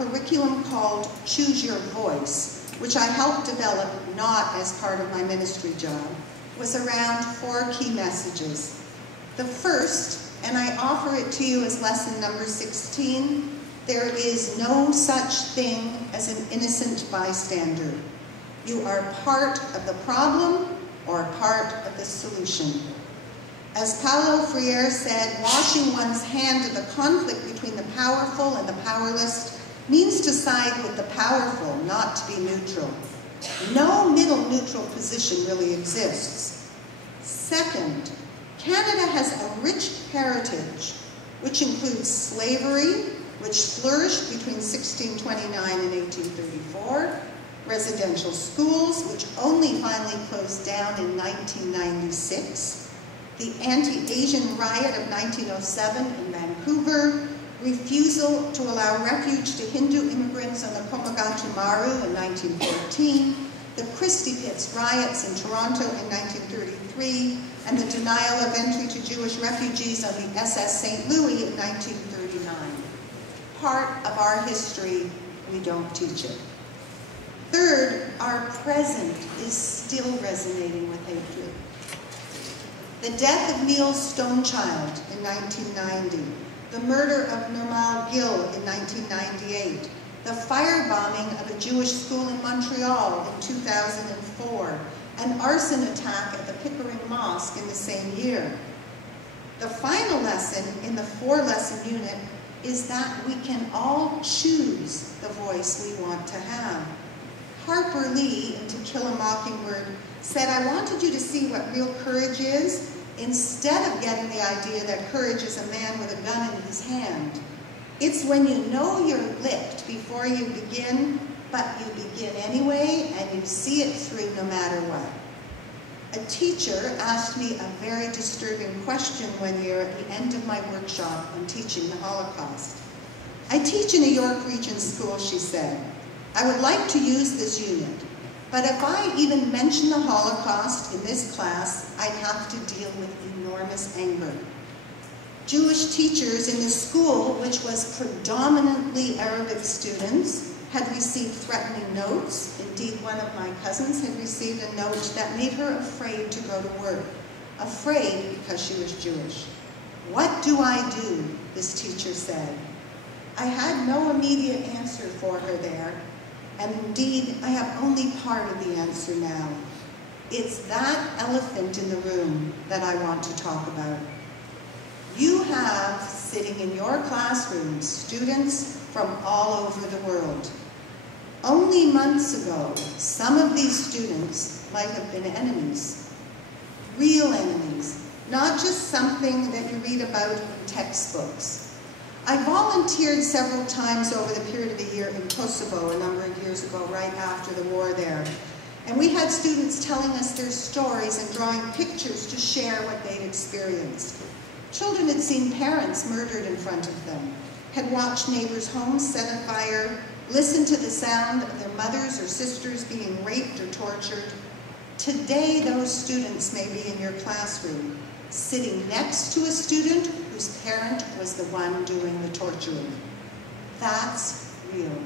curriculum called Choose Your Voice, which I helped develop not as part of my ministry job, was around 4 key messages. The first, and I offer it to you as lesson number 16, there is no such thing as an innocent bystander. You are part of the problem or part of the solution. As Paulo Freire said, washing one's hand of the conflict between the powerful and the powerless means to side with the powerful, not to be neutral. No middle neutral position really exists. Second, Canada has a rich heritage, which includes slavery, which flourished between 1629 and 1834, residential schools, which only finally closed down in 1996, the anti-Asian riot of 1907 in Vancouver, refusal to allow refuge to Hindu immigrants on the Komagatu Maru in 1914, the Christie Pitts riots in Toronto in 1933, and the denial of entry to Jewish refugees on the SS St. Louis in 1939. Part of our history, we don't teach it. Third, our present is still resonating with hatred. The death of Neil Stonechild in 1990, the murder of Nirmal Gill in 1998, the firebombing of a Jewish school in Montreal in 2004, an arson attack at the Pickering Mosque in the same year. The final lesson in the 4-lesson unit is that we can all choose the voice we want to have. Harper Lee, in To Kill a Mockingbird, said, "I wanted you to see what real courage is, instead of getting the idea that courage is a man with a gun in his hand. It's when you know you're licked before you begin, but you begin anyway, and you see it through no matter what." A teacher asked me a very disturbing question one year at the end of my workshop on teaching the Holocaust. "I teach in a York Region school," she said. "I would like to use this unit, but if I even mention the Holocaust in this class, I'd have to deal with enormous anger." Jewish teachers in the school, which was predominantly Arabic students, had received threatening notes. Indeed, one of my cousins had received a note that made her afraid to go to work, afraid because she was Jewish. "What do I do?" this teacher said. I had no immediate answer for her there, and indeed, I have only part of the answer now. It's that elephant in the room that I want to talk about. You have, sitting in your classrooms, students from all over the world. Only months ago, some of these students might have been enemies. Real enemies, not just something that you read about in textbooks. I volunteered several times over the period of a year in Kosovo a number of years ago, right after the war there. And we had students telling us their stories and drawing pictures to share what they'd experienced. Children had seen parents murdered in front of them, had watched neighbors' homes set on fire, listened to the sound of their mothers or sisters being raped or tortured. Today, those students may be in your classroom, sitting next to a student whose parent was the one doing the torturing. That's real.